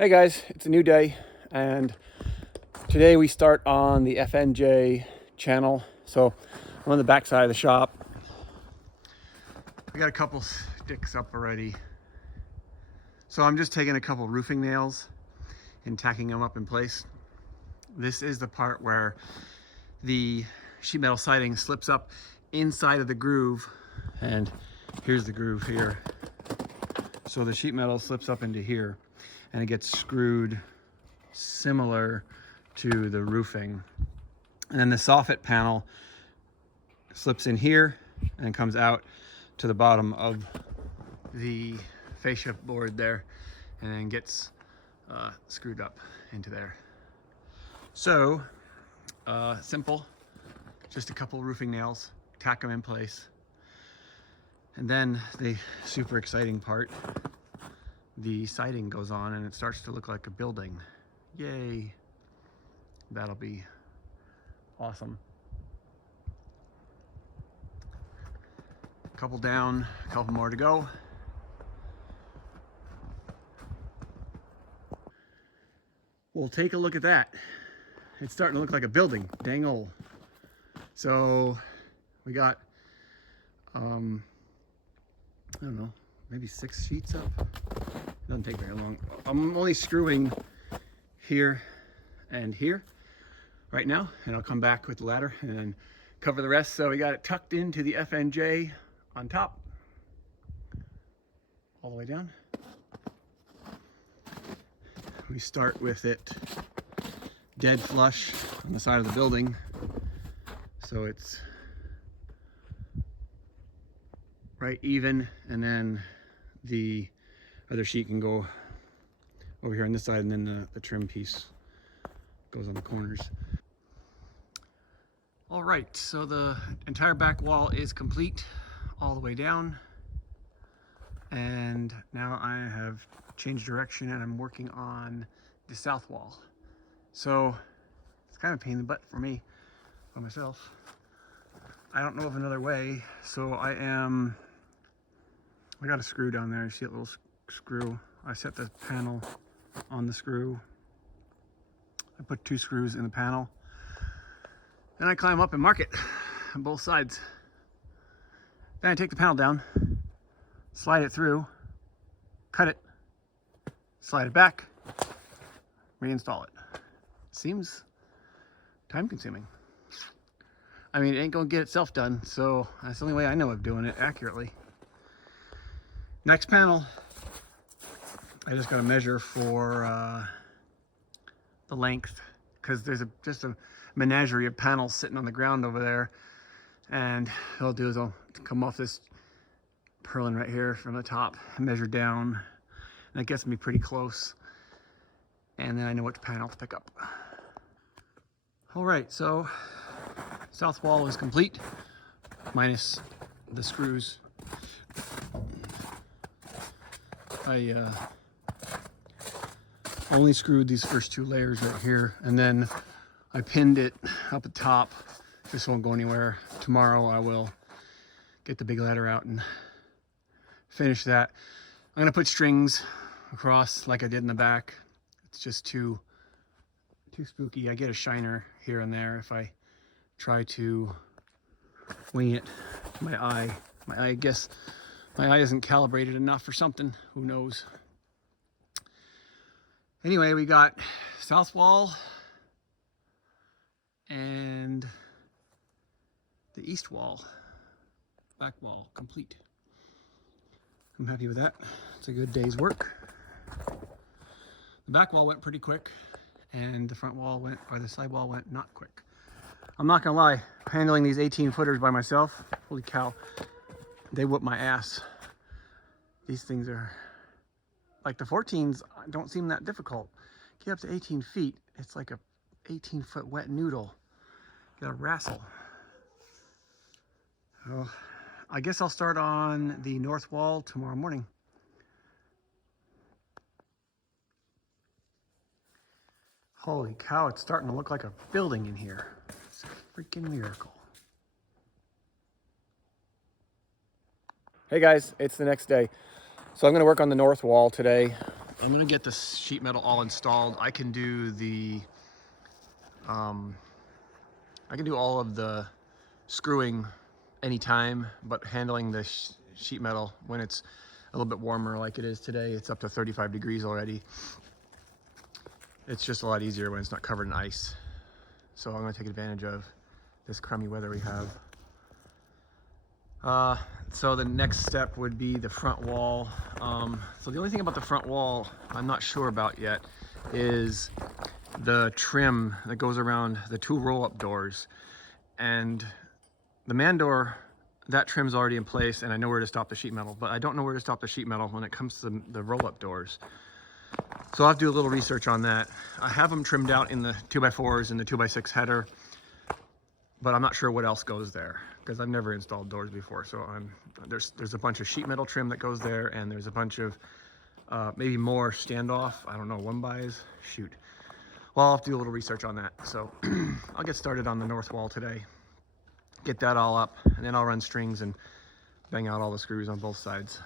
Hey guys, it's a new day, and today we start on the FNJ channel. So I'm on the back side of the shop. We got a couple sticks up already. So I'm just taking a couple roofing nails and tacking them up in place. This is the part where the sheet metal siding slips up inside of the groove, and here's the groove here. So the sheet metal slips up into here and it gets screwed similar to the roofing. And then the soffit panel slips in here and comes out to the bottom of the fascia board there and then gets screwed up into there. So simple, just a couple roofing nails, tack them in place. And then the super exciting part, the siding goes on and it starts to look like a building. Yay. That'll be awesome. Couple down, a couple more to go. We'll take a look at that. It's starting to look like a building, dang old. So we got, I don't know, maybe 6 sheets up. Doesn't take very long. I'm only screwing here and here right now, and I'll come back with the ladder and then cover the rest. So we got it tucked into the FNJ on top, all the way down. We start with it dead flush on the side of the building, so it's right even, and then the other sheet can go over here on this side, and then the trim piece goes on the corners. All right, so the entire back wall is complete all the way down, and now I have changed direction and I'm working on the south wall. So it's kind of a pain in the butt for me by myself. I don't know of another way, so I got a screw down there. You see that little screw? I set the panel on the screw. I put 2 screws in the panel. Then I climb up and mark it on both sides. Then I take the panel down, slide it through, cut it, slide it back, reinstall it. Seems time consuming. I mean, it ain't gonna get itself done, so that's the only way I know of doing it accurately. Next panel, I just gotta measure for the length, because there's just a menagerie of panels sitting on the ground over there, and what I'll do is I'll come off this purlin right here from the top and measure down, and it gets me pretty close, and then I know which panel to pick up. All right, so south wall is complete, minus the screws. I only screwed these first 2 layers right here, and then I pinned it up at the top. This won't go anywhere. Tomorrow I will get the big ladder out and finish that. I'm gonna put strings across like I did in the back. It's just too spooky. I get a shiner here and there if I try to wing it. I guess my eye isn't calibrated enough or something. Who knows? Anyway, we got south wall and the east wall, back wall complete. I'm happy with that. It's a good day's work. The back wall went pretty quick, and the front wall went, or the side wall went not quick. I'm not gonna lie, handling these 18 footers by myself, holy cow, they whoop my ass. These things are, like the 14s don't seem that difficult. Get up to 18 feet, it's like a 18-foot wet noodle. You gotta wrestle. So I guess I'll start on the north wall tomorrow morning. Holy cow, it's starting to look like a building in here. It's a freaking miracle. Hey guys, it's the next day. So I'm gonna work on the north wall today. I'm gonna get this sheet metal all installed. I can do the I can do all of the screwing anytime, but handling the sheet metal when it's a little bit warmer like it is today, it's up to 35 degrees already. It's just a lot easier when it's not covered in ice. So I'm gonna take advantage of this crummy weather we have. So the next step would be the front wall. So the only thing about the front wall I'm not sure about yet is the trim that goes around the two roll-up doors. And the man door, that trim's already in place, and I know where to stop the sheet metal, but I don't know where to stop the sheet metal when it comes to the roll-up doors. So I'll have to do a little research on that. I have them trimmed out in the 2x4s and the 2x6 header, but I'm not sure what else goes there because I've never installed doors before. So there's a bunch of sheet metal trim that goes there, and there's a bunch of maybe more standoff. I don't know, one buys. Shoot. Well, I'll have to do a little research on that. So I'll get started on the north wall today, get that all up, and then I'll run strings and bang out all the screws on both sides.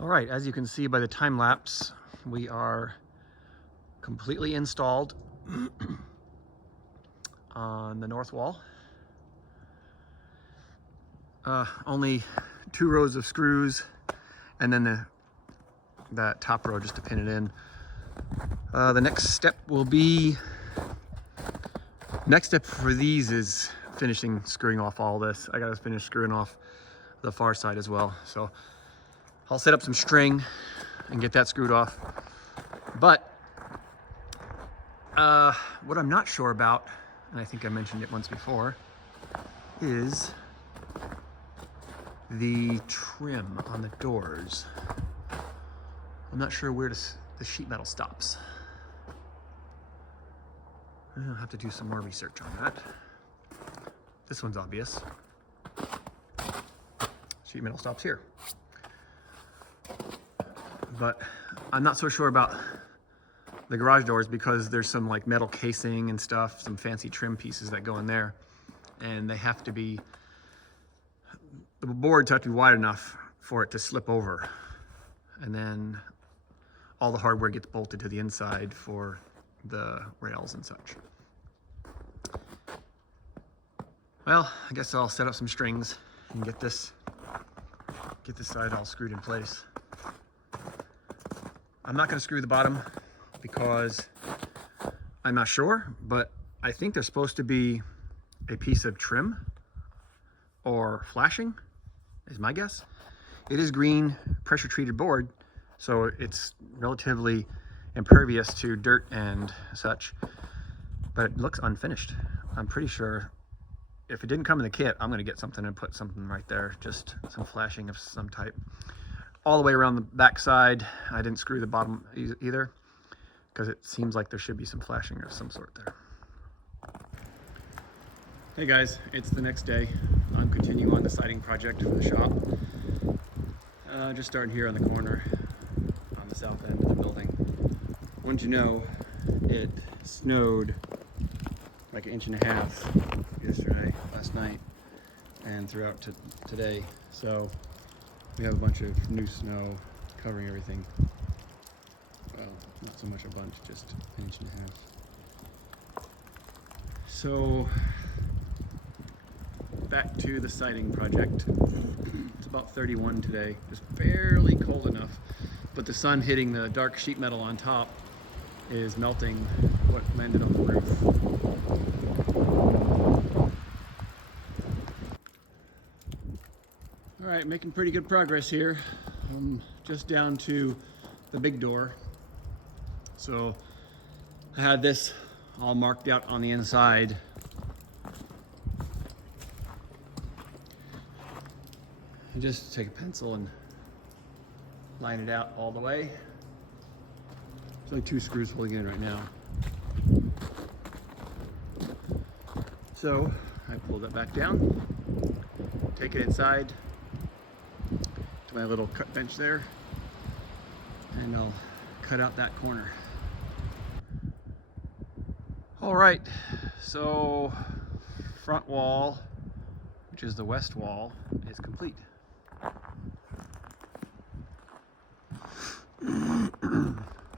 All right, as you can see by the time lapse, we are completely installed on the north wall. Only 2 rows of screws, and then that top row just to pin it in. The next step will be, next step for these is finishing screwing off all this. I gotta finish screwing off the far side as well. So I'll set up some string and get that screwed off. But what I'm not sure about, and I think I mentioned it once before, is the trim on the doors. I'm not sure where the sheet metal stops. I'll have to do some more research on that. This one's obvious. Sheet metal stops here. But I'm not so sure about the garage doors because there's some like metal casing and stuff, some fancy trim pieces that go in there, and they have to be, the boards have to be wide enough for it to slip over, and then all the hardware gets bolted to the inside for the rails and such. Well, I guess I'll set up some strings and get this side all screwed in place. I'm not going to screw the bottom because I'm not sure, but I think there's supposed to be a piece of trim or flashing, is my guess. It is green pressure treated board, so it's relatively impervious to dirt and such, but it looks unfinished. I'm pretty sure if it didn't come in the kit, I'm going to get something and put something right there, just some flashing of some type. All the way around the back side, I didn't screw the bottom either because it seems like there should be some flashing of some sort there. Hey guys, it's the next day. I'm continuing on the siding project for the shop. Just starting here on the corner on the south end of the building. Wouldn't you know, it snowed like 1.5 inches yesterday, last night, and throughout today. So we have a bunch of new snow covering everything. Well, not so much a bunch, just 1.5 inches. So back to the siding project. It's about 31 today, just barely cold enough, but the sun hitting the dark sheet metal on top is melting what landed on the roof. All right, making pretty good progress here. I'm just down to the big door. So I had this all marked out on the inside. And just take a pencil and line it out all the way. There's only 2 screws holding it in right now. So I pull that back down, take it inside to my little cut bench there, and I'll cut out that corner. All right, so front wall, which is the west wall, is complete.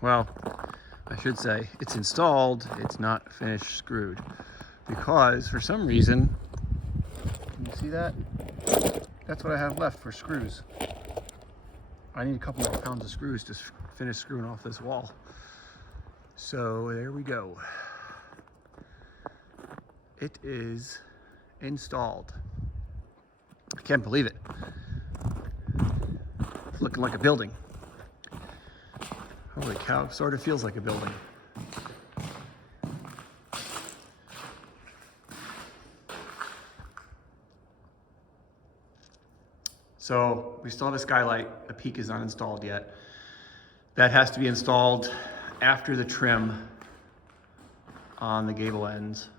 Well, I should say it's installed, it's not finished screwed, because for some reason, can you see that? That's what I have left for screws. I need a couple more pounds of screws to finish screwing off this wall. So there we go. It is installed. I can't believe it. It's looking like a building. Holy cow, it sort of feels like a building. So we still have a skylight. The peak is not installed yet. That has to be installed after the trim on the gable ends.